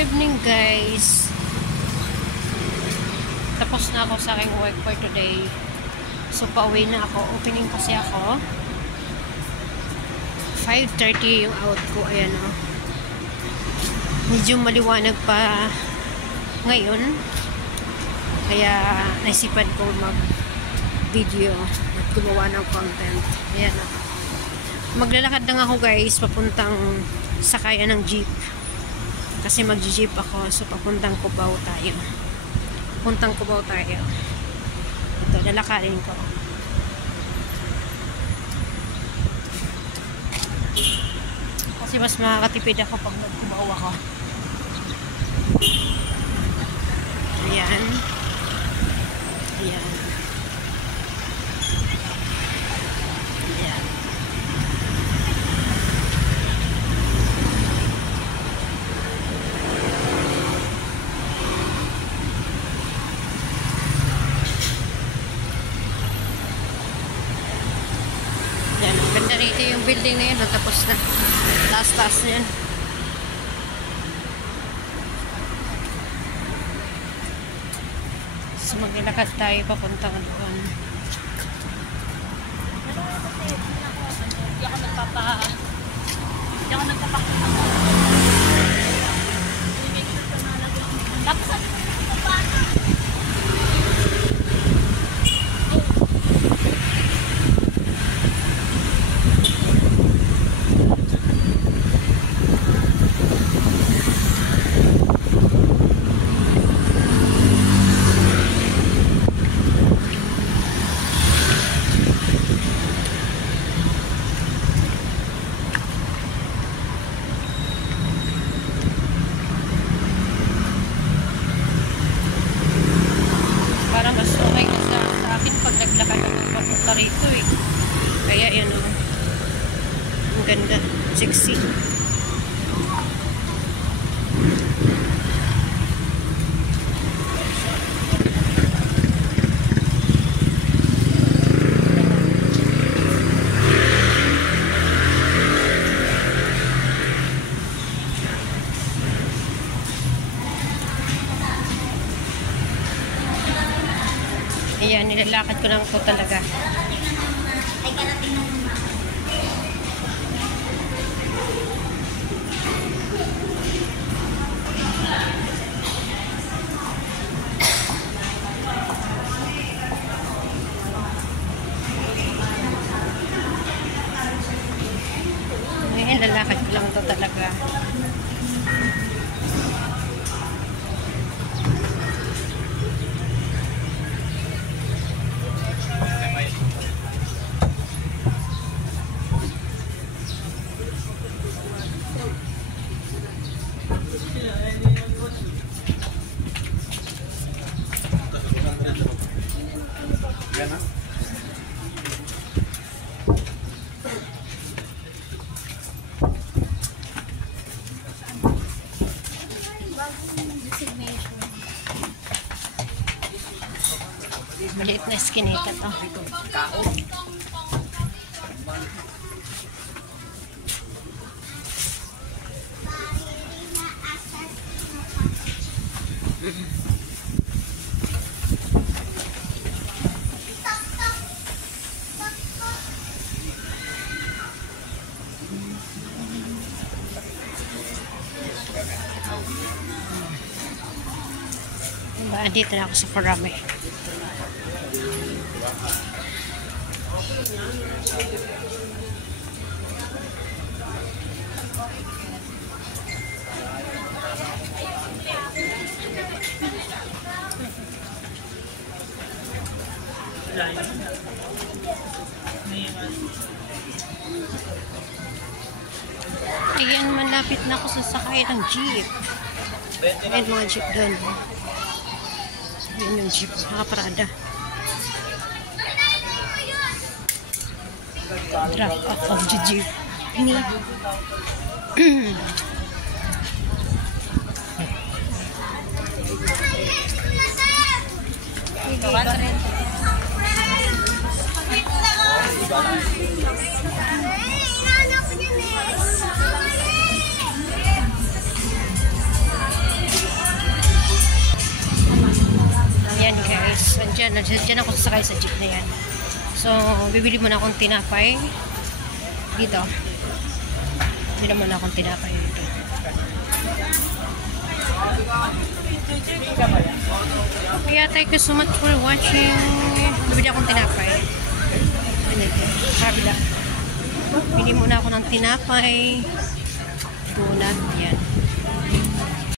evening guys. Tapos na ako sa aking work for today. So pauwi na ako. Opening kasi ako. 5:30 yung out ko. Ayan o. Medyo maliwanag pa ngayon. Kaya naisipan ko mag video at gumawa ng content. Ayan o. Maglalakad lang ako guys. Papuntang sakayan ng jeep. Kasi mag-jeep ako. So papuntang Cubao tayo. Puntang Cubao tayo. Ito, lalakarin ko. Kasi mas makakatipid ako pag nag-Cubao ako. Ayan. Ayan. Ayan. Yan, ganda rito yung building na yun. Tapos na. Taas-taas na yan. So, maglalakad tayo papuntang doon. Hindi ako nagpapakita. Tapos ano parang mas okay na sa akin pag naglakad ako papunta rito eh. Kaya yan o. Ang ganda. Sexy. Ayan, nilalakad ko lang po talaga. Ay, karating na muna. Ayan, nilalakad ko lang to talaga. Maliit na skinita to. Andito na ako sa Parame. Ayan, malapit na ako sa sakay ng jeep. Ayan mga jeep doon. Ayan yung jeep, nakaparada. Drop off of the jeep. dyan. Dyan ako sasakay sa jeep na yan. So, bibili muna akong tinapay. Dito. Bibili muna akong tinapay dito. Kaya thank you so much for watching. Bibili akong tinapay. Kabila. Bili muna ako ng tinapay. Donut. Yan.